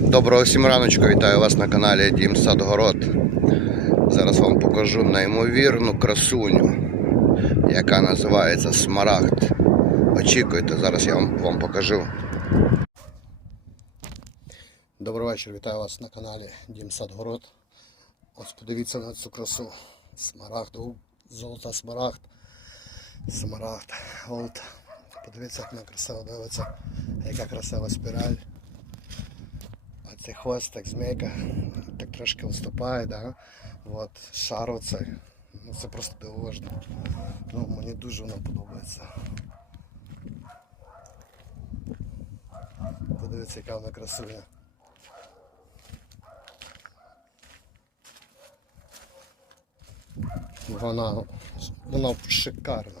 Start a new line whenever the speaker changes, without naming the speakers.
Доброго всім раночку, вітаю вас на каналі Дім Садгород. Зараз вам покажу неймовірну красуню, яка називається Смарагд. Очікуйте, зараз я вам, вам покажу. Добрий вечір, вітаю вас на каналі Дім Садгород. Ось подивіться на цю красу. Смарагд, золота смарагд. Смарагд. От. Подивіться, як вона красиво дивиться, яка красива спіраль. А цей хвостик змійка так трошки виступає, да? От, шар оцей. Ну це просто дивовижно. Ну, мені дуже воно подобається. Подивіться, яка вона красуня. Вона, вона шикарна.